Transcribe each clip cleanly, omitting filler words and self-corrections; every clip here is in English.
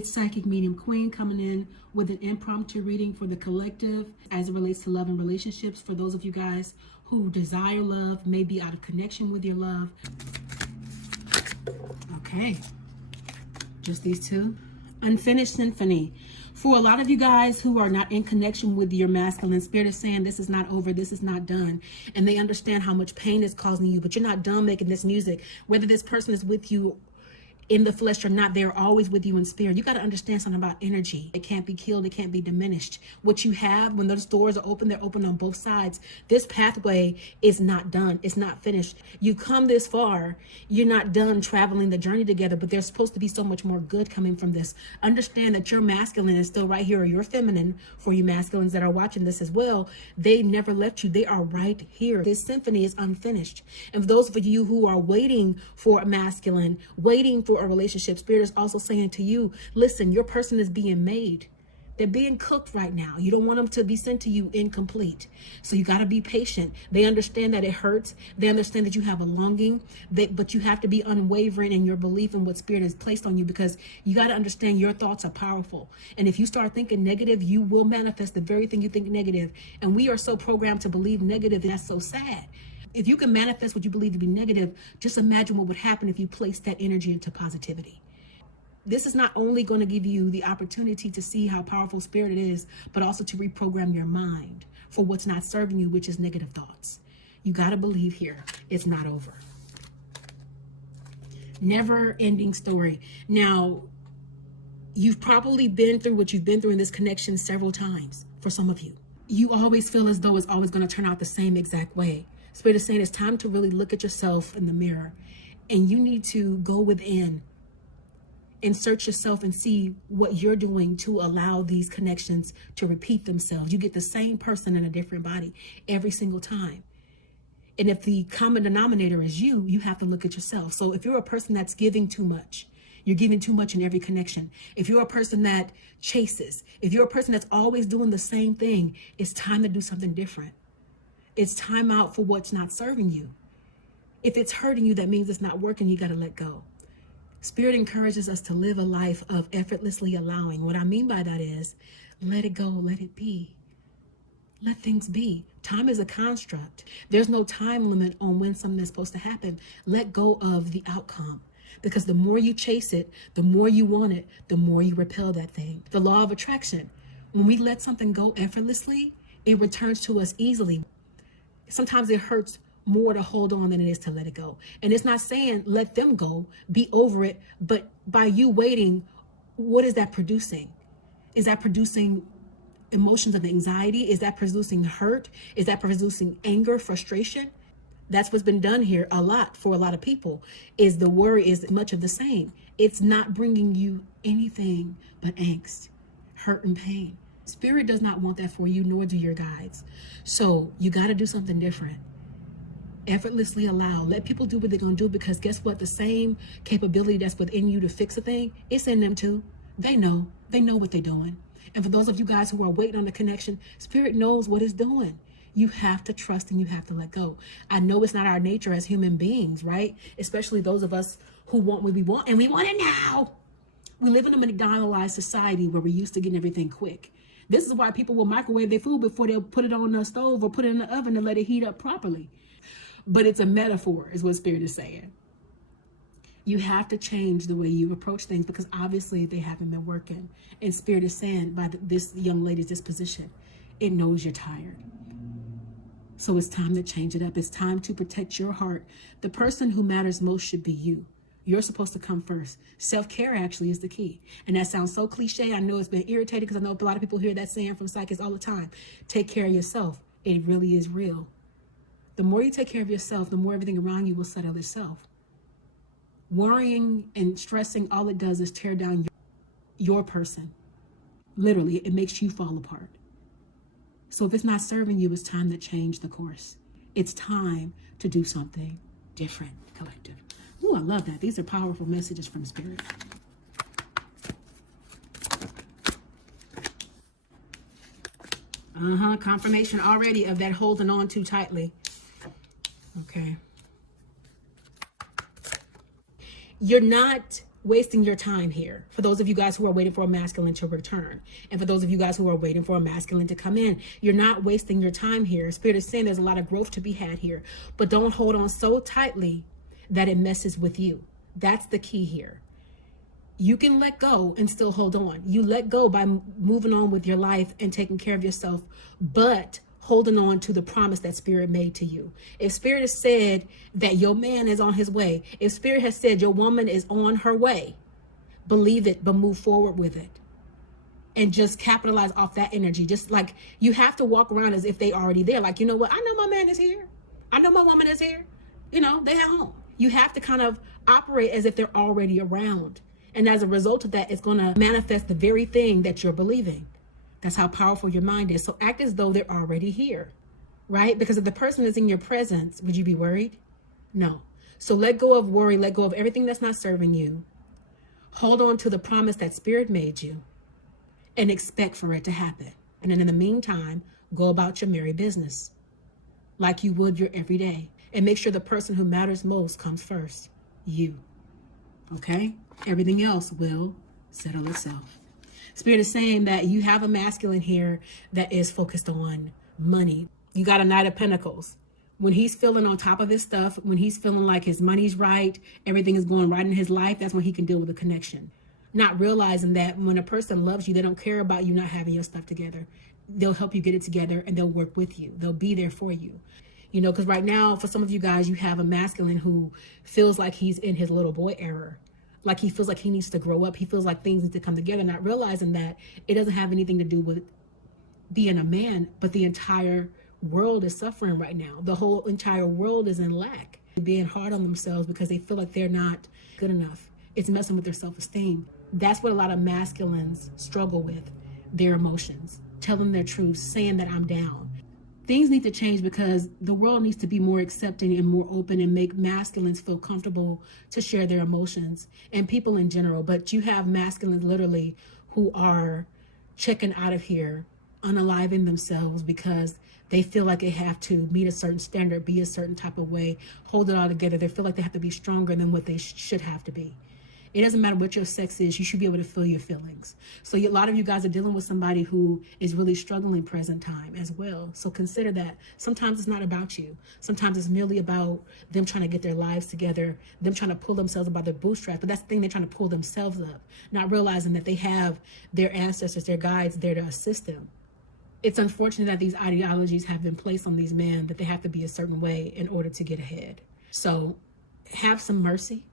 It's Psychic Medium Queen coming in with an impromptu reading for the collective as it relates to love and relationships. For those of you guys who desire love, may be out of connection with your love. Okay, just these two. Unfinished Symphony. For a lot of you guys who are not in connection with your masculine, Spirit is saying this is not over, this is not done. And they understand how much pain is causing you, but you're not done making this music. Whether this person is with you in the flesh or not, they're always with you in spirit. You got to understand something about energy. It can't be killed. It can't be diminished. What you have, when those doors are open, they're open on both sides. This pathway is not done. It's not finished. You come this far. You're not done traveling the journey together, but there's supposed to be so much more good coming from this. Understand that your masculine is still right here, or your feminine, for you masculines that are watching this as well. They never left you. They are right here. This symphony is unfinished. And for those of you who are waiting for a masculine, waiting for a relationship, Spirit is also saying to you, listen, your person is being made. They're being cooked right now. You don't want them to be sent to you incomplete. So you got to be patient. They understand that it hurts. They understand that you have a longing, but you have to be unwavering in your belief in what Spirit has placed on you, because you got to understand your thoughts are powerful. And if you start thinking negative, you will manifest the very thing you think negative. And we are so programmed to believe negative, and that's so sad. If you can manifest what you believe to be negative, just imagine what would happen if you placed that energy into positivity. This is not only going to give you the opportunity to see how powerful Spirit it is, but also to reprogram your mind for what's not serving you, which is negative thoughts. You got to believe here, it's not over. Never ending story. Now, you've probably been through what you've been through in this connection several times for some of you. You always feel as though it's always going to turn out the same exact way. Spirit is saying it's time to really look at yourself in the mirror, and you need to go within and search yourself and see what you're doing to allow these connections to repeat themselves. You get the same person in a different body every single time. And if the common denominator is you, you have to look at yourself. So if you're a person that's giving too much, you're giving too much in every connection. If you're a person that chases, if you're a person that's always doing the same thing, it's time to do something different. It's time out for what's not serving you. If it's hurting you, that means it's not working. You got to let go. Spirit encourages us to live a life of effortlessly allowing. What I mean by that is, let it go, let it be. Let things be. Time is a construct. There's no time limit on when something is supposed to happen. Let go of the outcome. Because the more you chase it, the more you want it, the more you repel that thing. The law of attraction. When we let something go effortlessly, it returns to us easily. Sometimes it hurts more to hold on than it is to let it go. And it's not saying let them go, be over it, but by you waiting, what is that producing? Is that producing emotions of anxiety? Is that producing hurt? Is that producing anger, frustration? That's what's been done here a lot for a lot of people, is the worry is much of the same. It's not bringing you anything but angst, hurt, and pain. Spirit does not want that for you, nor do your guides. So you got to do something different. Effortlessly allow. Let people do what they're going to do, because guess what? The same capability that's within you to fix a thing, it's in them too. They know what they're doing. And for those of you guys who are waiting on the connection, Spirit knows what it's doing. You have to trust and you have to let go. I know it's not our nature as human beings, right? Especially those of us who want what we want, and we want it now. We live in a McDonaldized society where we're used to getting everything quick. This is why people will microwave their food before they'll put it on the stove or put it in the oven to let it heat up properly. But it's a metaphor, is what Spirit is saying. You have to change the way you approach things, because obviously they haven't been working. And Spirit is saying, by this young lady's disposition, it knows you're tired. So it's time to change it up. It's time to protect your heart. The person who matters most should be you. You're supposed to come first. Self-care actually is the key. And that sounds so cliche. I know it's been irritating, because I know a lot of people hear that saying from psychics all the time. Take care of yourself. It really is real. The more you take care of yourself, the more everything around you will settle itself. Worrying and stressing, all it does is tear down your person. Literally, it makes you fall apart. So if it's not serving you, it's time to change the course. It's time to do something different, collective. Ooh, I love that. These are powerful messages from Spirit. Confirmation already of that holding on too tightly. Okay. You're not wasting your time here. For those of you guys who are waiting for a masculine to return, and for those of you guys who are waiting for a masculine to come in, you're not wasting your time here. Spirit is saying there's a lot of growth to be had here, but don't hold on so tightly that it messes with you. That's the key here. You can let go and still hold on. You let go by moving on with your life and taking care of yourself, but holding on to the promise that Spirit made to you. If Spirit has said that your man is on his way, if Spirit has said your woman is on her way, believe it, but move forward with it. And just capitalize off that energy. Just like you have to walk around as if they already there. Like, you know what? I know my man is here. I know my woman is here. You know, they at home. You have to kind of operate as if they're already around. And as a result of that, it's going to manifest the very thing that you're believing. That's how powerful your mind is. So act as though they're already here, right? Because if the person is in your presence, would you be worried? No. So let go of worry. Let go of everything that's not serving you. Hold on to the promise that Spirit made you and expect for it to happen. And then in the meantime, go about your merry business like you would your everyday. And make sure the person who matters most comes first, you. Okay? Everything else will settle itself. Spirit is saying that you have a masculine here that is focused on money. You got a Knight of Pentacles. When he's feeling on top of his stuff, when he's feeling like his money's right, everything is going right in his life, that's when he can deal with a connection. Not realizing that when a person loves you, they don't care about you not having your stuff together. They'll help you get it together and they'll work with you. They'll be there for you. You know, because right now, for some of you guys, you have a masculine who feels like he's in his little boy era. Like he feels like he needs to grow up. He feels like things need to come together, not realizing that it doesn't have anything to do with being a man, but the entire world is suffering right now. The whole entire world is in lack, being hard on themselves because they feel like they're not good enough. It's messing with their self-esteem. That's what a lot of masculines struggle with, their emotions, telling their truth, saying that I'm down. Things need to change because the world needs to be more accepting and more open and make masculines feel comfortable to share their emotions, and people in general. But you have masculines literally who are checking out of here, unaliving themselves because they feel like they have to meet a certain standard, be a certain type of way, hold it all together. They feel like they have to be stronger than what they should have to be. It doesn't matter what your sex is, you should be able to feel your feelings. So a lot of you guys are dealing with somebody who is really struggling present time as well. So consider that. Sometimes it's not about you. Sometimes it's merely about them trying to get their lives together, them trying to pull themselves up by their bootstraps. But that's the thing, they're trying to pull themselves up, not realizing that they have their ancestors, their guides there to assist them. It's unfortunate that these ideologies have been placed on these men that they have to be a certain way in order to get ahead. So have some mercy.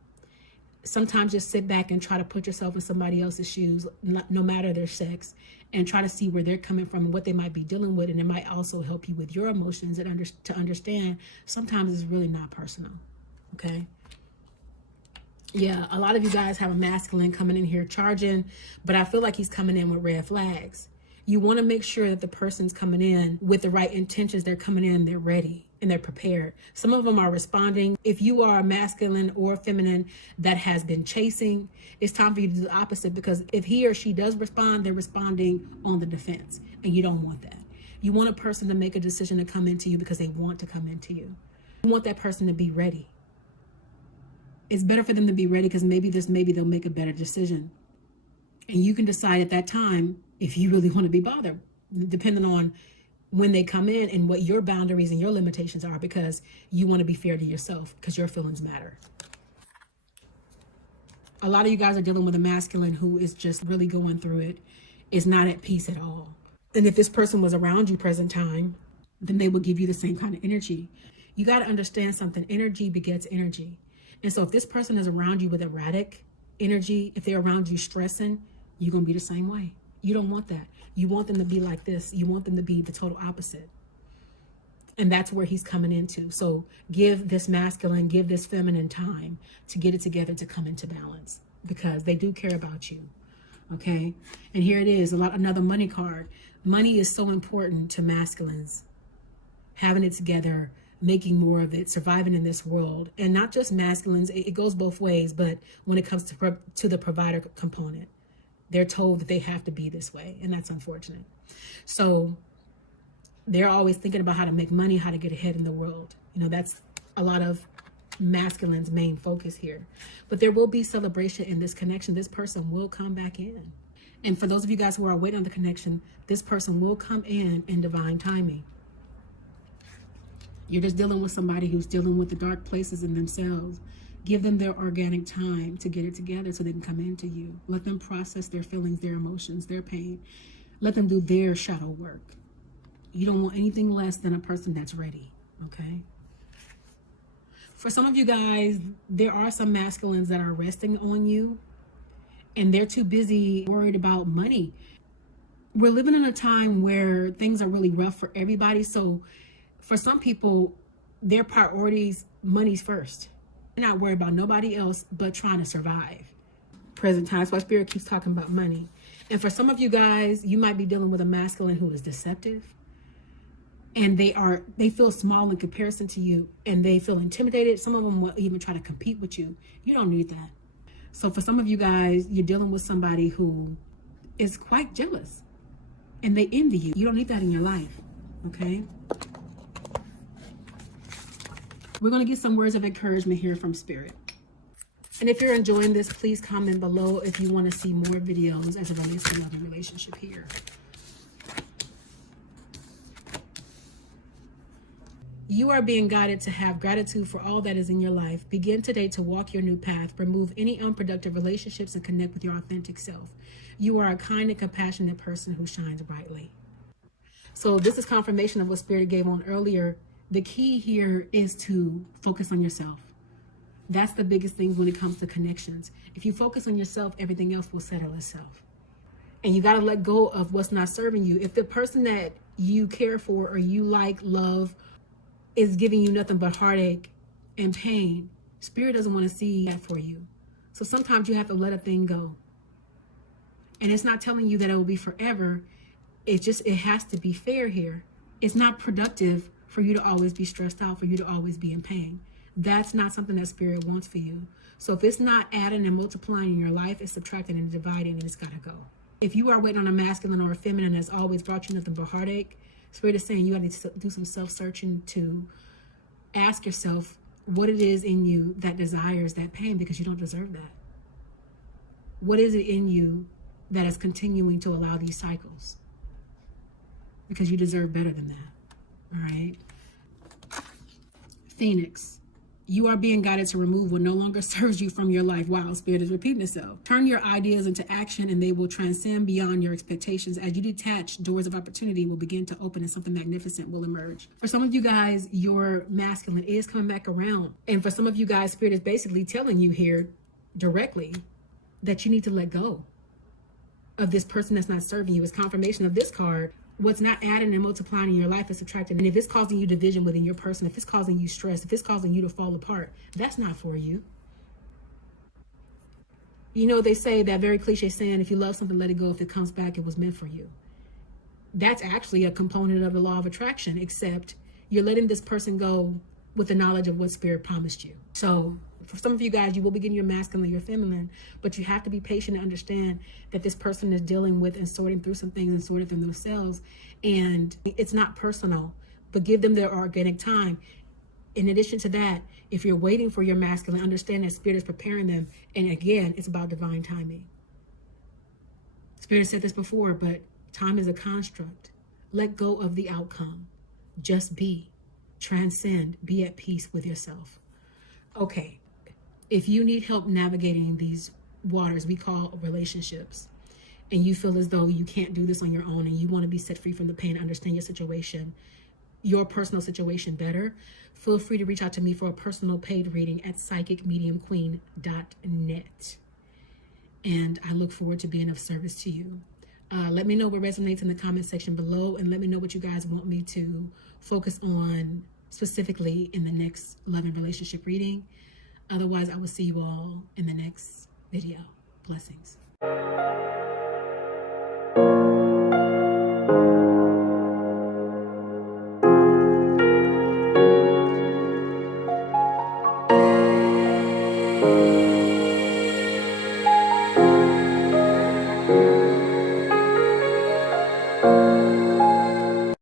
Sometimes just sit back and try to put yourself in somebody else's shoes, no matter their sex, and try to see where they're coming from and what they might be dealing with. And it might also help you with your emotions and to understand sometimes it's really not personal. Okay. Yeah, a lot of you guys have a masculine coming in here charging, but I feel like he's coming in with red flags. You want to make sure that the person's coming in with the right intentions. They're coming in, they're ready, and they're prepared. Some of them are responding. If you are a masculine or feminine that has been chasing, it's time for you to do the opposite, because if he or she does respond, they're responding on the defense, and you don't want that. You want a person to make a decision to come into you because they want to come into you. You want that person to be ready. It's better for them to be ready because maybe they'll make a better decision. And you can decide at that time if you really want to be bothered, depending on when they come in and what your boundaries and your limitations are, because you want to be fair to yourself because your feelings matter. A lot of you guys are dealing with a masculine who is just really going through it, is not at peace at all. And if this person was around you present time, then they would give you the same kind of energy. You got to understand something. Energy begets energy. And so if this person is around you with erratic energy, if they're around you stressing, you're going to be the same way. You don't want that. You want them to be like this. You want them to be the total opposite. And that's where he's coming into. So give this masculine, give this feminine time to get it together, to come into balance, because they do care about you. Okay. And here it is, another money card. Money is so important to masculines. Having it together, making more of it, surviving in this world. And not just masculines, it goes both ways. But when it comes to the provider component, they're told that they have to be this way, and that's unfortunate. So they're always thinking about how to make money, how to get ahead in the world. You know, that's a lot of masculine's main focus here. But there will be celebration in this connection. This person will come back in. And for those of you guys who are waiting on the connection, this person will come in divine timing. You're just dealing with somebody who's dealing with the dark places in themselves. Give them their organic time to get it together so they can come into you. Let them process their feelings, their emotions, their pain. Let them do their shadow work. You don't want anything less than a person that's ready, okay? For some of you guys, there are some masculines that are resting on you, and they're too busy worried about money. We're living in a time where things are really rough for everybody. So for some people, their priorities, money's first. They're not worried about nobody else but trying to survive. Present time. That's why Spirit keeps talking about money. And for some of you guys, you might be dealing with a masculine who is deceptive. And they feel small in comparison to you, and they feel intimidated. Some of them will even try to compete with you. You don't need that. So for some of you guys, you're dealing with somebody who is quite jealous and they envy you. You don't need that in your life, okay? We're going to get some words of encouragement here from Spirit. And if you're enjoying this, please comment below if you want to see more videos as it relates to love and relationship here. You are being guided to have gratitude for all that is in your life. Begin today to walk your new path. Remove any unproductive relationships and connect with your authentic self. You are a kind and compassionate person who shines brightly. So this is confirmation of what Spirit gave on earlier. The key here is to focus on yourself. That's the biggest thing when it comes to connections. If you focus on yourself, everything else will settle itself. And you got to let go of what's not serving you. If the person that you care for or you like, love, is giving you nothing but heartache and pain, Spirit doesn't want to see that for you. So sometimes you have to let a thing go. And it's not telling you that it will be forever. It has to be fair here. It's not productive for you to always be stressed out, for you to always be in pain. That's not something that Spirit wants for you. So if it's not adding and multiplying in your life, it's subtracting and dividing, and it's got to go. If you are waiting on a masculine or a feminine that's always brought you nothing but heartache, Spirit is saying you got to do some self-searching to ask yourself what it is in you that desires that pain, because you don't deserve that. What is it in you that is continuing to allow these cycles? Because you deserve better than that. All right. Phoenix. You are being guided to remove what no longer serves you from your life. Wow, Spirit is repeating itself. Turn your ideas into action and they will transcend beyond your expectations. As you detach, doors of opportunity will begin to open and something magnificent will emerge. For some of you guys, your masculine is coming back around. And for some of you guys, Spirit is basically telling you here directly that you need to let go of this person that's not serving you. It's confirmation of this card. What's not adding and multiplying in your life is subtracting. And if it's causing you division within your person, if it's causing you stress, if it's causing you to fall apart, that's not for you. You know, they say that very cliche saying, if you love something, let it go. If it comes back, it was meant for you. That's actually a component of the law of attraction, except you're letting this person go with the knowledge of what Spirit promised you. So for some of you guys, you will be getting your masculine, your feminine, but you have to be patient and understand that this person is dealing with and sorting through some things and sorting through themselves. And it's not personal, but give them their organic time. In addition to that, if you're waiting for your masculine, understand that Spirit is preparing them. And again, it's about divine timing. Spirit said this before, but time is a construct. Let go of the outcome. Just be. Transcend. Be at peace with yourself. Okay. If you need help navigating these waters we call relationships, and you feel as though you can't do this on your own and you want to be set free from the pain, understand your situation, your personal situation better, feel free to reach out to me for a personal paid reading at psychicmediumqueen.net. And I look forward to being of service to you. Let me know what resonates in the comment section below, and let me know what you guys want me to focus on specifically in the next love and relationship reading. Otherwise, I will see you all in the next video. Blessings.